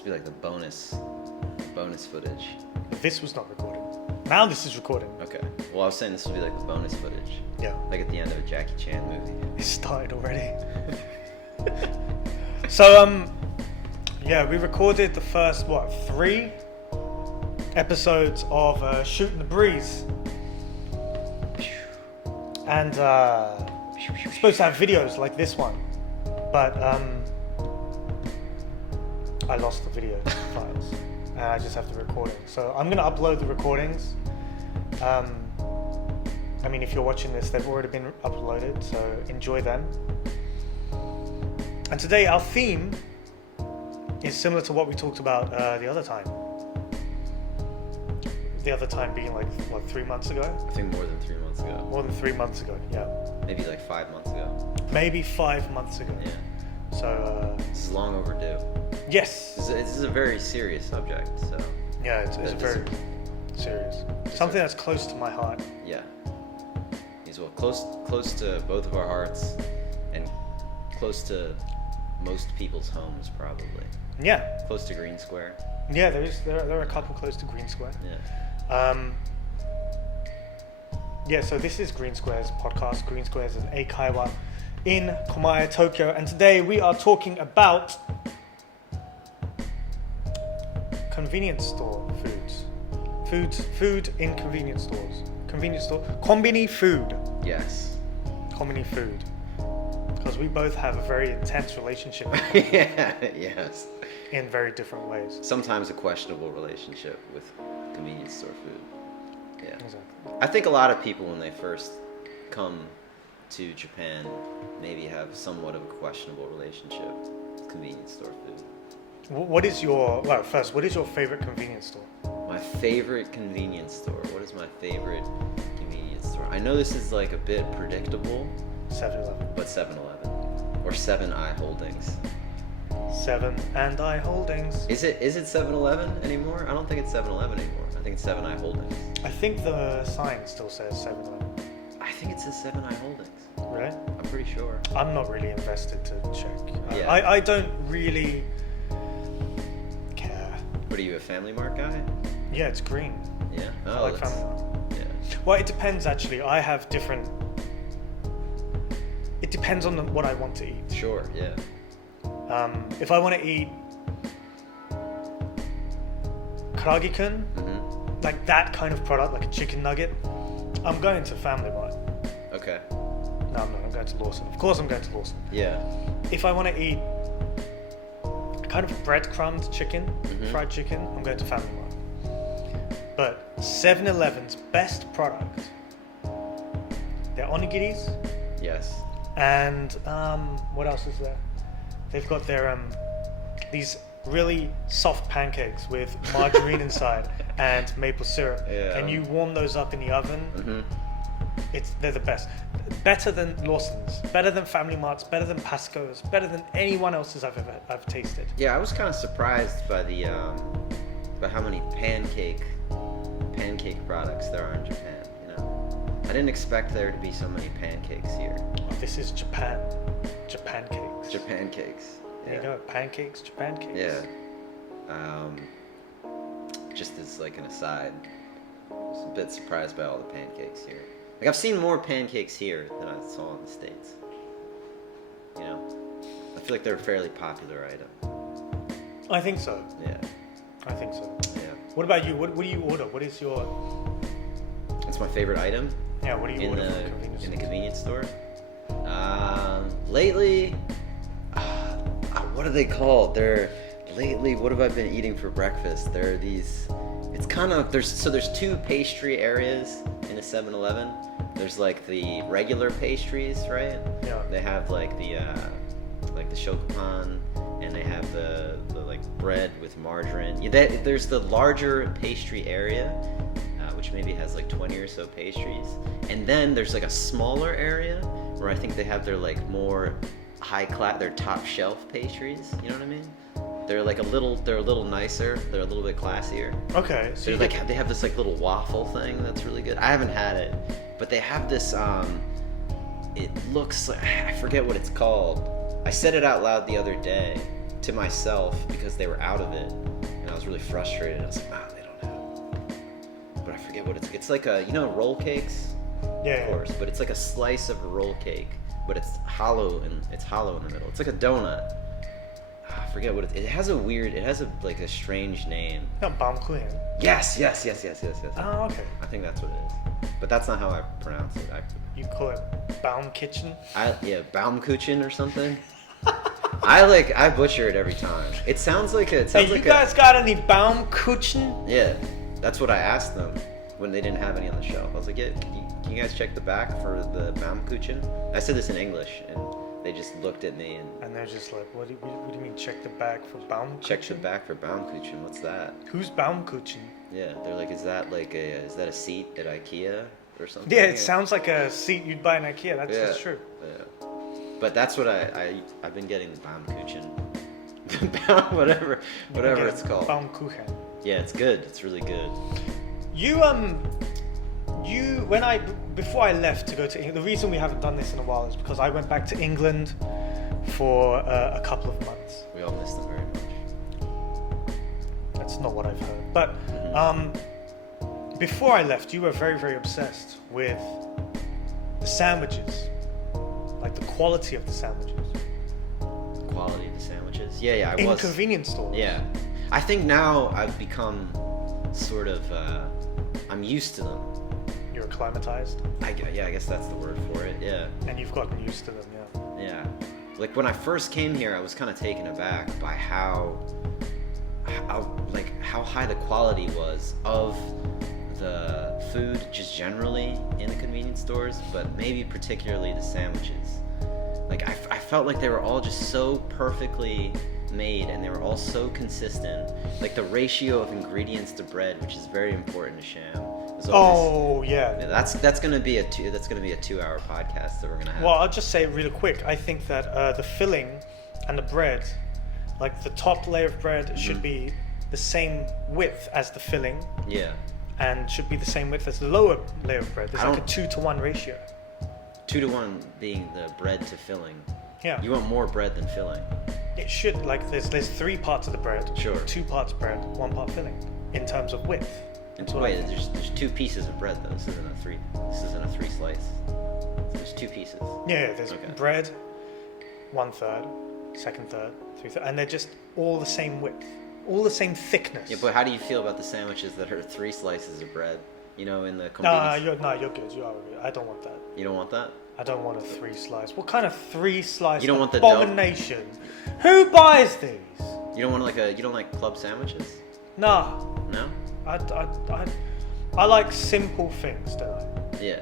This would be like the bonus footage. This was not recording. Now this is recording. Okay. Well, I was saying this would be like the bonus footage. Yeah. Like at the end of a Jackie Chan movie. It started already. So, yeah, we recorded the first, 3 episodes of Shooting the Breeze. And we're supposed to have videos like this one. But I lost the video files. And I just have the recording. So I'm going to upload the recordings. I mean, if you're watching this, they've already been uploaded, so enjoy them. And today our theme is similar to what we talked about the other time. The other time being like, 3 months ago? I think more than 3 months ago. More than 3 months ago, yeah. Maybe like 5 months ago. Maybe 5 months ago. Yeah. So, this is long overdue. Yes. This is a very serious subject, so. Yeah, it's very serious. Something that's close to my heart. Yeah. As well, close to both of our hearts, and close to most people's homes, probably. Yeah. Close to Green Square. Yeah, there are a couple close to Green Square. Yeah. Yeah, so this is Green Square's podcast. Green Square is an eikaiwa in Komae, Tokyo, and today we are talking about convenience store foods. Food in convenience stores. Convenience store. Konbini food. Yes. Konbini food. Because we both have a very intense relationship. Yeah, yes. In very different ways. Sometimes a questionable relationship with convenience store food. Yeah. Exactly. I think a lot of people, when they first come to Japan, maybe have somewhat of a questionable relationship with convenience store food. What is your favorite convenience store? My favorite convenience store. What is my favorite convenience store? I know this is like a bit predictable. 7-Eleven. But 7-Eleven. Or 7i Holdings. 7&I Holdings. Is it 7-Eleven anymore? I don't think it's 7-Eleven anymore. I think it's 7i Holdings. I think the sign still says 7-Eleven. I think it says 7i Holdings. Really? I'm pretty sure. I'm not really invested to check. Yeah. I don't really care. What are you, a Family Mart guy? Yeah, it's green. Yeah. Oh, I like Family Mart. Yeah. Well, it depends actually. I have different... It depends on what I want to eat. Sure, yeah. If I want to eat karagi-kun, like that kind of product, like a chicken nugget, I'm going to Family Mart. Okay. No, I'm not. I'm going to Lawson. Of course I'm going to Lawson. Yeah. If I want to eat kind of breadcrumbed chicken, fried chicken, I'm going to Family Mart. But 7-Eleven's best product, their onigiris. Yes. And what else is there? They've got their these really soft pancakes with margarine inside and maple syrup. Yeah. And you warm those up in the oven. They're the best. Better than Lawson's, better than Family Mart's, better than Pasco's, better than anyone else's I've tasted. Yeah, I was kind of surprised by the by how many pancake products there are in Japan. You know, I didn't expect there to be so many pancakes here. Oh, this is Japan. Japan cakes. Japan cakes. Yeah. You know what? Pancakes, Japan cakes. Yeah. Just as like an aside, I was a bit surprised by all the pancakes here. Like I've seen more pancakes here than I saw in the States. You know, I feel like they're a fairly popular item. I think so. Yeah. I think so. Yeah. What about you? What do you order? What is your... It's my favorite item. Yeah, what do you order in the convenience store? Lately, what are they called? What have I been eating for breakfast? There are these, it's kind of, there's 2 pastry areas in a 7-Eleven. There's like the regular pastries, right? Yeah. They have like the shokupan, and they have the like bread with margarine. Yeah, there's the larger pastry area, which maybe has like 20 or so pastries. And then there's like a smaller area where I think they have their like more high class, their top shelf pastries. You know what I mean? They're a little nicer. They're a little bit classier. Okay. So they have this like little waffle thing that's really good. I haven't had it, but they have this. It looks like, I forget what it's called. I said it out loud the other day. to myself because they were out of it, and I was really frustrated. I was like, wow, they don't have. But I forget what it's like a roll cakes. Yeah. Of course, but it's like a slice of a roll cake, but it's hollow in the middle. It's like a donut. I forget what it has a strange name. Not Baumkuchen. Yes. Oh, okay. I think that's what it is. But that's not how I pronounce it. You call it Baumkitchen? Baumkuchen or something. I butcher it every time. It sounds like a. Hey, you guys got any Baumkuchen? Yeah, that's what I asked them when they didn't have any on the shelf. I was like, yeah, can you guys check the back for the Baumkuchen? I said this in English, and they just looked at me and they're just like, what do you mean check the back for Baumkuchen? Check the back for Baumkuchen. What's that? Who's Baumkuchen? Yeah, they're like, is that a seat at IKEA or something? Yeah, it sounds like a seat you'd buy in IKEA. That's true. Yeah. But that's what I've been getting the Baumkuchen. whatever it's called. Baumkuchen. Yeah, it's good. It's really good. Before I left to go to England, the reason we haven't done this in a while is because I went back to England for a couple of months. We all missed them very much. That's not what I've heard. But before I left, you were very, very obsessed with the sandwiches, like the quality of the sandwiches. Quality of the sandwiches? Yeah, I was. In convenience stores. Yeah. I think now I've become sort of, I'm used to them. You're acclimatized? I guess that's the word for it, yeah. And you've gotten used to them, yeah. Yeah. Like when I first came here, I was kind of taken aback by how high the quality was of the food just generally in the convenience stores, but maybe particularly the sandwiches. Like I felt like they were all just so perfectly made and they were all so consistent. Like the ratio of ingredients to bread, which is very important to Sham. Yeah. That's gonna be a 2-hour podcast that we're gonna have. Well, I'll just say it really quick. I think that the filling and the bread, like the top layer of bread, should be the same width as the filling. Yeah. And should be the same width as the lower layer of bread. There's like a 2-to-1 ratio. 2-to-1 being the bread to filling. Yeah. You want more bread than filling. It should, like there's 3 parts of the bread. Sure. 2 parts bread, 1 part filling, in terms of width. Wait, there's 2 pieces of bread though. This isn't a 3 slice. There's 2 pieces. Yeah, there's bread, 1/3, 2/3, 3/3, and they're just all the same width, all the same thickness. Yeah, but how do you feel about the sandwiches that are 3 slices of bread? In the convenience. You're good. You are good. I don't want that. You don't want that? I don't want a 3 slice. What kind of 3 slice? You don't want the abomination? Who buys these? You don't want you don't like club sandwiches? Nah. No? I like simple things, don't I? Yeah.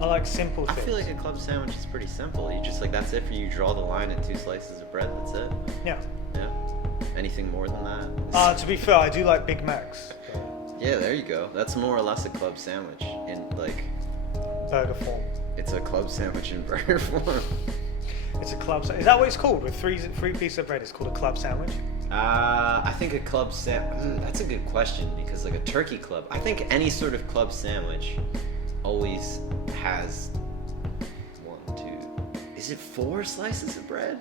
I like simple things. I feel like a club sandwich is pretty simple. You just that's it for you. Draw the line at 2 slices of bread. That's it. Yeah. Yeah. Anything more than that? To be fair, I do like Big Macs. Yeah, there you go. That's more or less a club sandwich in burger form. It's a club sandwich in burger form. It's a club sandwich. Is that what it's called? With 3 pieces of bread, it's called a club sandwich? I think a club sandwich. That's a good question because a turkey club. I think any sort of club sandwich always has 1, 2. Is it 4 slices of bread?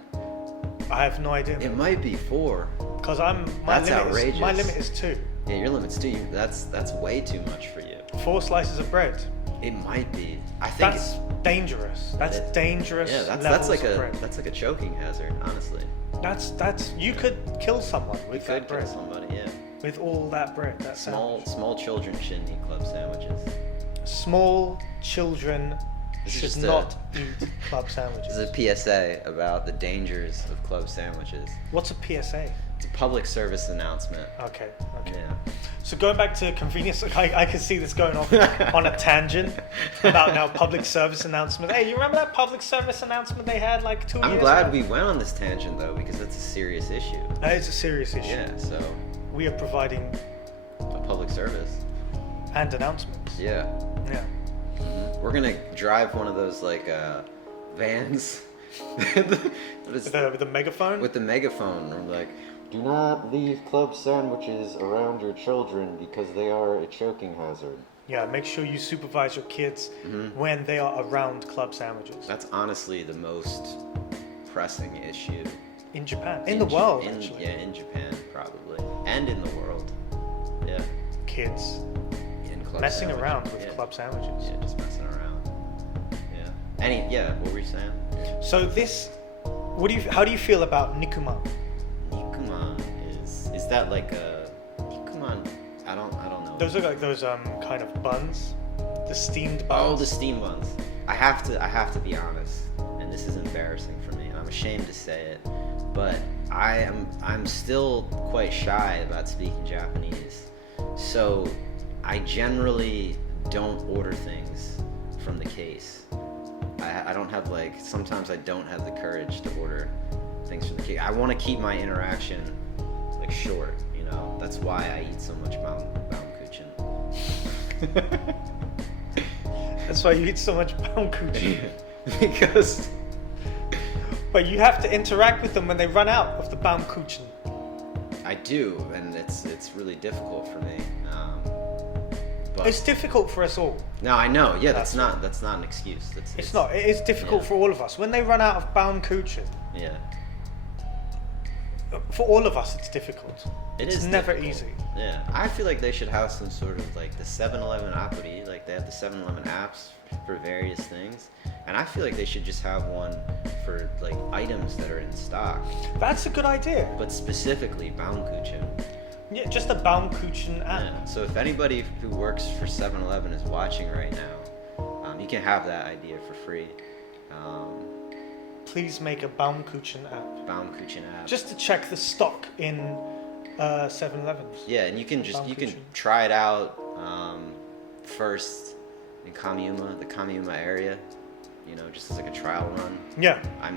I have no idea. It might be 4. Because That's outrageous. My limit is 2. Yeah, your limit's 2. That's way too much for you. 4 slices of bread. It might be. I think that's dangerous. That's dangerous. Yeah, that's like a choking hazard, honestly. That's you could kill someone with that bread. You could kill somebody, yeah. With all that bread, that small children shouldn't eat club sandwiches. Small children should not eat club sandwiches. This is a PSA about the dangers of club sandwiches. What's a PSA? It's a public service announcement. Okay. Yeah. So going back to convenience, I can see this going off on a tangent about now public service announcement. Hey, you remember that public service announcement they had 2 years ago? I'm glad we went on this tangent though, because that's a serious issue. That is a serious issue. Yeah, so we are providing a public service and announcements. Yeah. Yeah. Mm-hmm. We're gonna drive one of those vans with the megaphone. With the megaphone, we're do not leave club sandwiches around your children because they are a choking hazard. Yeah, make sure you supervise your kids when they are around club sandwiches. That's honestly the most pressing issue in Japan, in the world, actually. Yeah, in Japan probably, and in the world. Yeah. Kids In club messing sandwich. around with Yeah. club sandwiches. Yeah, just messing around. Yeah. What were you saying? So this, how do you feel about nikuman? Nikuman is that like a nikuman? I don't know. Those are like those kind of buns, the steamed Oh, buns. the steamed ones. I have to be honest, and this is embarrassing for me, and I'm ashamed to say it, but I'm still quite shy about speaking Japanese. So I generally don't order things from the case. I don't have sometimes I don't have the courage to order things from the case. I want to keep my interaction like short, you know. That's why I eat so much Baumkuchen. That's why you eat so much Baumkuchen. Because But you have to interact with them when they run out of the Baumkuchen. I do, and it's really difficult for me. But It's difficult for us all. no, I know. Yeah, That's that's not an excuse. It's not. It is difficult Yeah. for all of us. When they run out of Baumkuchen, Yeah, for all of us, it's difficult. It's never difficult. easy. Yeah, I feel like they should have some sort of like the 7-Eleven appuri, like they have the 7-Eleven apps for various things, and I feel like they should just have one for like items that are in stock, That's a good idea. but specifically Baumkuchen. Yeah, just a Baumkuchen app. Yeah. So if anybody who works for 7-Eleven is watching right now, you can have that idea for free. Please make a Baumkuchen app. Baumkuchen app. Just to check the stock in 7-Elevens. Yeah, and you can Baumkuchen. try it out first in the Kamiyuma area. You know, just as like a trial run. Yeah, I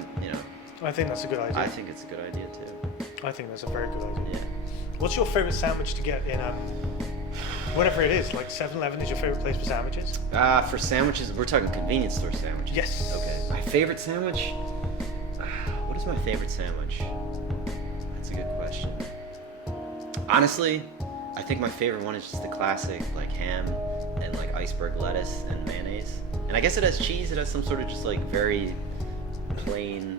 I think that's a good idea. think it's a good idea too. I think that's a very good idea. Yeah. What's your favorite sandwich to get in whatever it is? Like 7-Eleven is your favorite place for sandwiches? For sandwiches, we're talking convenience store sandwiches. Yes. Okay. My favorite sandwich? What is my favorite sandwich? That's a good question. Honestly, I think my favorite one is just the classic, like ham and like iceberg lettuce and mayonnaise. And I guess it has cheese. It has some sort of just like very plain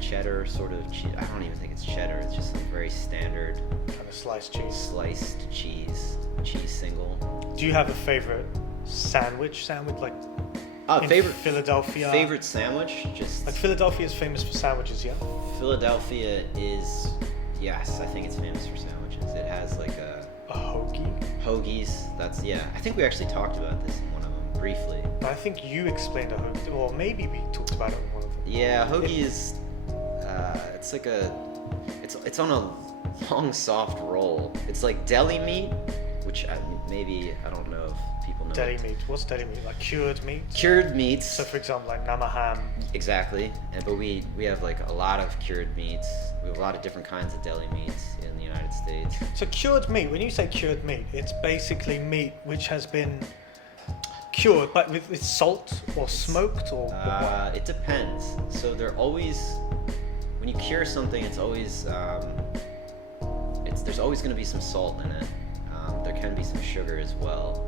cheddar sort of cheese. I don't even think it's cheddar. It's just some very standard Kind of sliced cheese. sliced cheese single. Do you have a favorite sandwich like in Favorite Philadelphia? favorite sandwich? Just Like Philadelphia is famous for sandwiches, yeah? Philadelphia is, yes, I think it's famous for sandwiches. It has like a hoagie. hoagies. That's, yeah. I think we actually talked about this in one of them briefly. I think you explained a hoagie, or maybe we talked about it in one of them. Yeah, hoagie is, it's like it's on a long soft roll. It's like deli meat, which I don't know if people know. Deli meat. What's deli meat? Like cured meat? Cured meats. So, for example, like nama ham. Exactly, but we have like a lot of cured meats. We have a lot of different kinds of deli meats in the United States. So, cured meat, when you say cured meat, it's basically meat which has been cured, but with salt or smoked or what? It depends. So they're always, when you cure something, it's always there's always going to be some salt in it. There can be some sugar as well,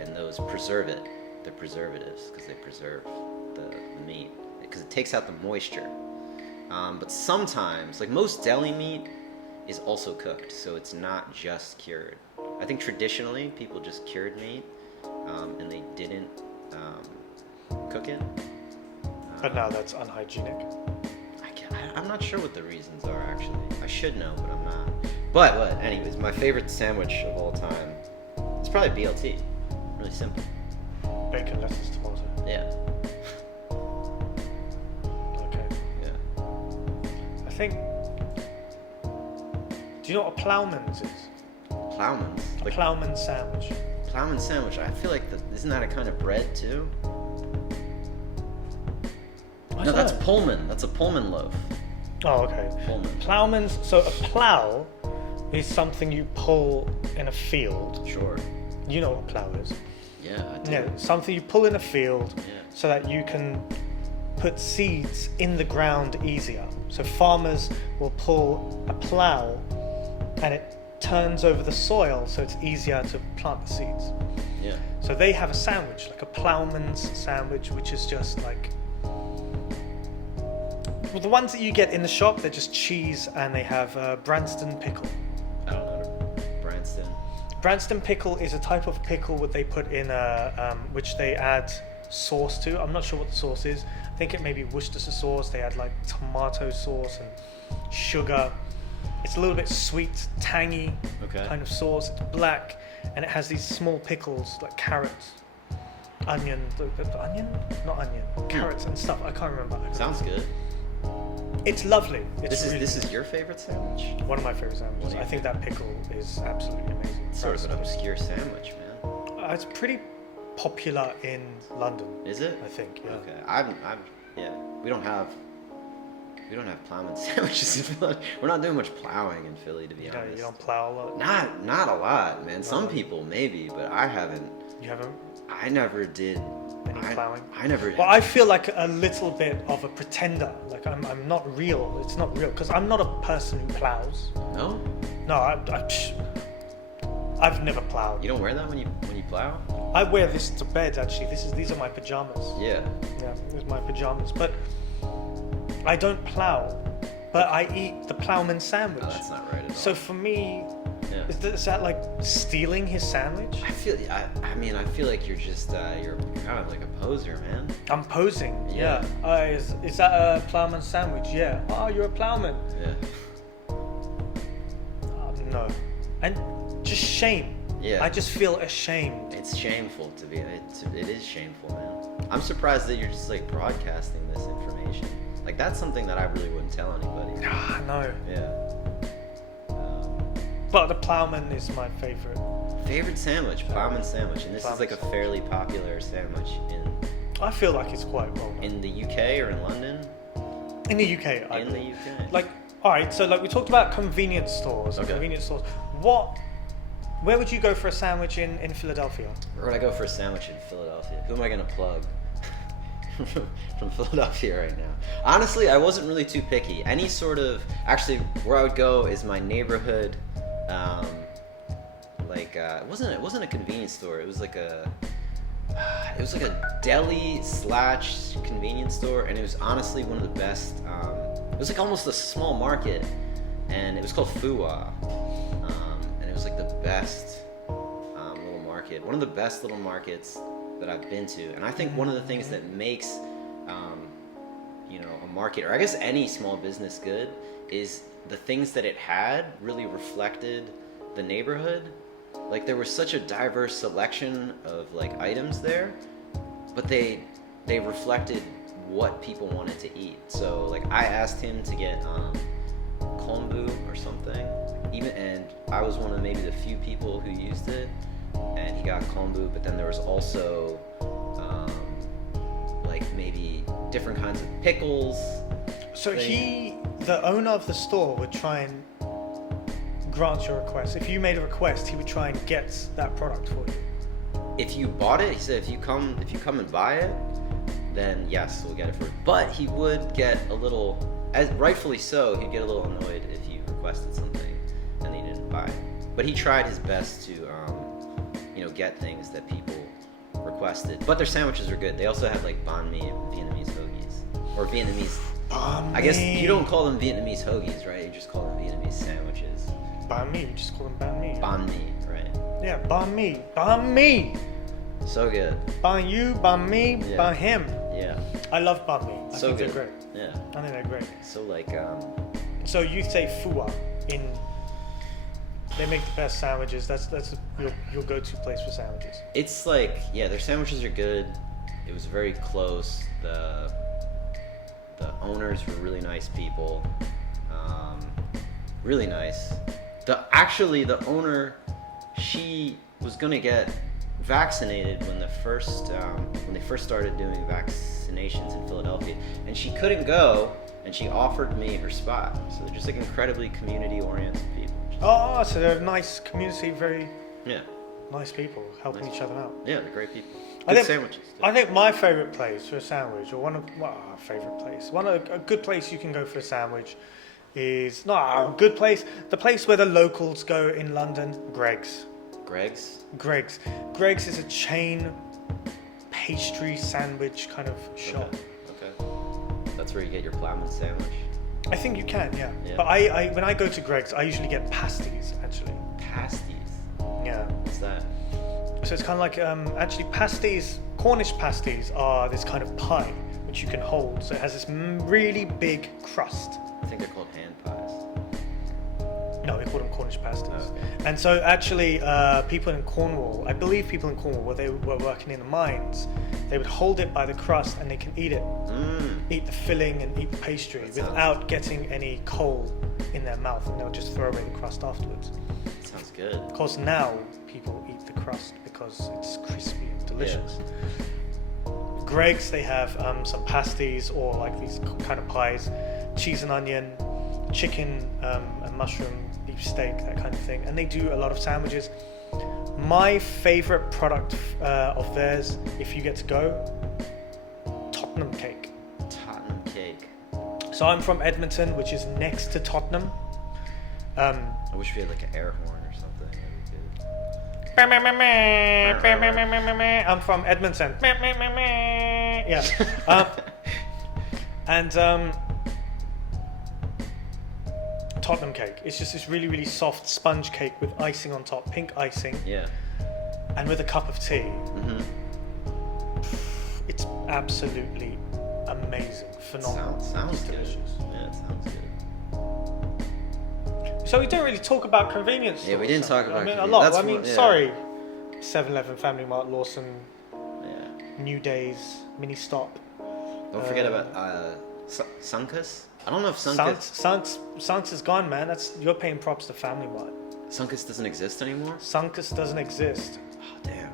and those preserve it. They're preservatives because they preserve the meat because it takes out the moisture. But sometimes, like most deli meat is also cooked, so it's not just cured. I think traditionally people just cured meat and they didn't cook it. But now that's unhygienic. I'm not sure what the reasons are actually. I should know, but I'm not. But anyways, my favorite sandwich of all time, it's probably BLT. Really simple. Bacon, lettuce, tomato. Yeah. Okay. Yeah. I think. Do you know what a ploughman's is? Plowman's. A ploughman's sandwich. Plowman's sandwich. I feel like isn't that a kind of bread too? I No, don't that's know. Pullman. That's a Pullman loaf. Oh, okay. Pullman. Ploughman's. So a plough is something you pull in a field. Sure. You know what a plough is? Yeah, I do. Yeah, something you pull in a field Yeah. so that you can put seeds in the ground easier. So farmers will pull a plough and it turns over the soil so it's easier to plant the seeds. Yeah. So they have a sandwich, like a ploughman's sandwich, which is just like the ones that you get in the shop, they're just cheese and they have Branston pickle. I don't know. Branston. Branston pickle is a type of pickle that they put in which they add sauce to. I'm not sure what the sauce is. I think it may be Worcestershire sauce. They add like tomato sauce and sugar. It's a little bit sweet, tangy kind of sauce. It's black and it has these small pickles like carrots, onion, carrots and stuff. I can't remember. Sounds good. It's lovely. This is your favorite sandwich? One of my favorite sandwiches. I think that pickle is absolutely amazing. It's sort of an obscure sandwich, man. It's pretty popular in London. Is it? I think. Yeah. Okay. I'm yeah. We don't have plowman sandwiches in Philly. We're not doing much plowing in Philly, to be honest. You don't plow a lot? Not a lot, man. Some people maybe, but I haven't. You haven't? I never did. Any plowing? I never. Well, I feel like a little bit of a pretender. Like I'm not real. It's not real because I'm not a person who plows. No. No, I've never plowed. You don't wear that when you plow? I wear this to bed actually. These are my pajamas. Yeah. Yeah, these are my pajamas. But I don't plow. But I eat the plowman sandwich. No, that's not right at all. So for me, yeah. is that like stealing his sandwich? I feel like you're just you're kind of like a poser, man. I'm posing. Yeah. Is that a plowman sandwich? Yeah. Oh, you're a plowman. Yeah. No. And just shame. Yeah. I just feel ashamed. It's shameful to be. It is shameful, man. I'm surprised that you're just like broadcasting this information. Like that's something that I really wouldn't tell anybody. No. Yeah. But the plowman is my favorite. Favorite sandwich, plowman sandwich, and this is like a fairly popular sandwich I feel like it's quite well known. in the UK or in London. In the UK, I In the believe. UK. Like, all right, so like we talked about convenience stores. Okay. Convenience stores. Where would you go for a sandwich in Philadelphia? Where would I go for a sandwich in Philadelphia? Who am I gonna plug? From Philadelphia right now. Honestly, I wasn't really too picky. Any sort of actually, where I would go is my neighborhood. It wasn't a convenience store. It was like a deli / convenience store, and it was honestly one of the best. It was like almost a small market, and it was called Fuwa, and it was like the best little market. One of the best little markets that I've been to, and I think one of the things that makes a market, or I guess any small business, good is the things that it had really reflected the neighborhood. Like there was such a diverse selection of like items there, but they reflected what people wanted to eat. So like I asked him to get kombu or something, and I was one of maybe the few people who used it, and he got kombu. But then there was also like maybe different kinds of pickles. So the owner of the store would try and grant your request. If you made a request, he would try and get that product for you. If you bought it, he said, if you come and buy it, then yes, we'll get it for you. But he would get a little, as rightfully so, he'd get a little annoyed if you requested something and he didn't buy it. But he tried his best to, get things that people requested. But their sandwiches are good. They also have like banh mi and Vietnamese hoagies, or Vietnamese. I guess you don't call them Vietnamese hoagies, right? You just call them Vietnamese sandwiches. Banh mi, you just call them banh mi. Banh mi, right? Yeah, banh mi. Banh mi! So good. Banh you, banh me, Yeah. banh him. Yeah. I love banh mi. I So think good. they're great. Yeah. I think they're great. So like, So you say Fuwa they make the best sandwiches. That's your go-to place for sandwiches. it's like, yeah, their sandwiches are good. It was very close. The owners were really nice people. Really nice. The owner, she was gonna get vaccinated when they first started doing vaccinations in Philadelphia, and she couldn't go, and she offered me her spot. So they're just like incredibly community-oriented people. Oh, so they're a nice community, very Yeah, nice people helping each other out. yeah, they're great people. I Good think- sandwiches. too. I think my favorite place for a sandwich, or a good place you can go for a sandwich is not a good place. The place where the locals go in London, Greg's. Greg's. Greg's is a chain pastry sandwich kind of shop. Okay. That's That's where you get your ploughman sandwich. I think you can, yeah. Yeah. But I when I go to Greg's, I usually get pasties, actually. Pasties. Yeah. What's that? So it's kind of like, actually pasties, Cornish pasties are this kind of pie, which you can hold. So it has this really big crust. I think they're called hand pies. No, we call them Cornish pasties. Oh, okay. And so actually, people in Cornwall, I believe people in Cornwall, where they were working in the mines, they would hold it by the crust and they can eat it. Eat the filling and eat the pastry without getting any coal in their mouth, and they'll just throw away the crust afterwards. Sounds good. Of course, now people eat the crust because it's crispy and delicious. Greg's, they have some pasties or like these kind of pies, cheese and onion, chicken and mushroom, beef steak, that kind of thing. And they do a lot of sandwiches. My favorite product of theirs, if you get to go, Tottenham cake. Tottenham cake. So I'm from Edmonton, which is next to Tottenham. I wish we had like an air horn or something. I'm from Edmonton. Yeah. And Tottenham cake. It's just this really, really soft sponge cake with icing on top, pink icing. Yeah. And with a cup of tea. Mm-hmm. It's absolutely amazing. Phenomenal. Sounds it's good. delicious. Yeah, it sounds good. So we don't really talk about convenience stores. Yeah, we didn't talk about I mean, a convenience. lot. That's I mean, one- yeah. sorry. 7-Eleven, Family Mart, Lawson, Yeah. New Days, Mini Stop. Don't forget about Sunkus. I don't know if Sunkus. Sunkus is gone, man. You're paying props to Family Mart. Sunkus doesn't exist anymore. Sunkus doesn't exist. Oh damn.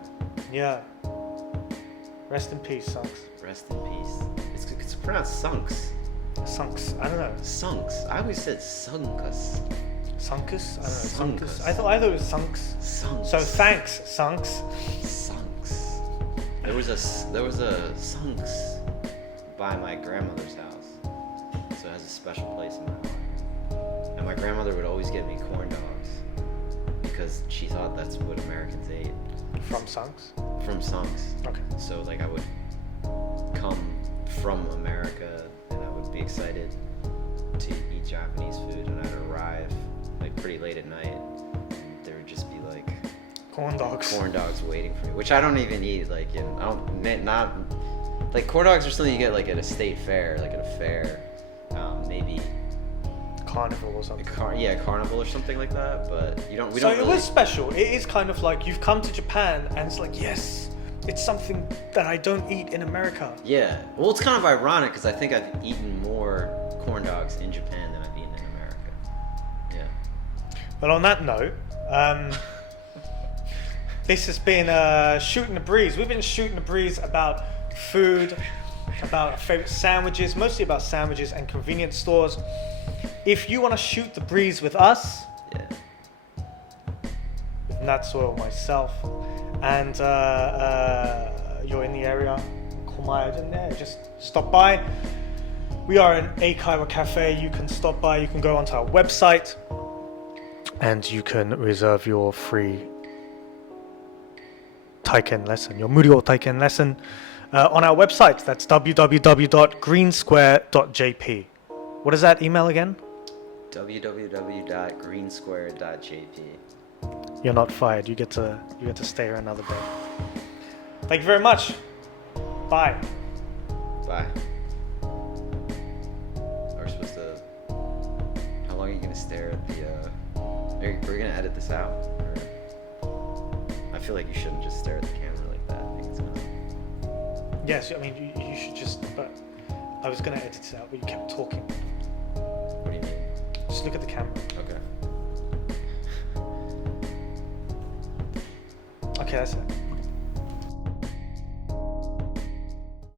Yeah. Rest in peace, Sunks. Rest in peace. It's pronounced Sunks. Sunks. I don't know. Sunks. I always said Sunkus. Sunkus? I don't know. Sunkus. I thought it was Sunks. Sunks. So thanks, Sunks. Sunks. There was a Sunks by my grandmother's house, so it has a special place in my heart. And my grandmother would always get me corn dogs because she thought that's what Americans ate. From Sunks? From Sunks. Okay. So like I would come from America and I would be excited to eat Japanese food, and I'd arrive like pretty late at night and there would just be like Corn dogs waiting for me, which I don't even eat. Like, you know, I don't, not like corn dogs are something you get like at a state fair, like at a fair, maybe Carnival or something. Carnival or something like that. But we don't. So it was special. It is kind of like you've come to Japan and it's like, yes, it's something that I don't eat in America. Yeah. Well, it's kind of ironic because I think I've eaten more corn dogs in Japan than I've eaten in America. Yeah. Well, on that note, this has been Shooting the Breeze. We've been shooting the breeze about food, about our favorite sandwiches, mostly about sandwiches and convenience stores. If you want to shoot the breeze with us, with Natsuo or myself, and you're in the area, just stop by. We are an Eikaiwa cafe. You can stop by. You can go onto our website, and you can reserve your free Taiken lesson, your Murio Taiken lesson, on our website. That's www.greensquare.jp. What is that email again? www.greensquare.jp. You're not fired. You get to stay here another day. Thank you very much. Bye. Bye. We're supposed to. How long are you gonna stare at the? We're gonna edit this out. Or... I feel like you shouldn't just stare at the camera like that. I think it's gonna. Yes, I mean you should just. But I was gonna edit it out, but you kept talking. What do you mean? Just look at the camera. Okay. Okay, that's it.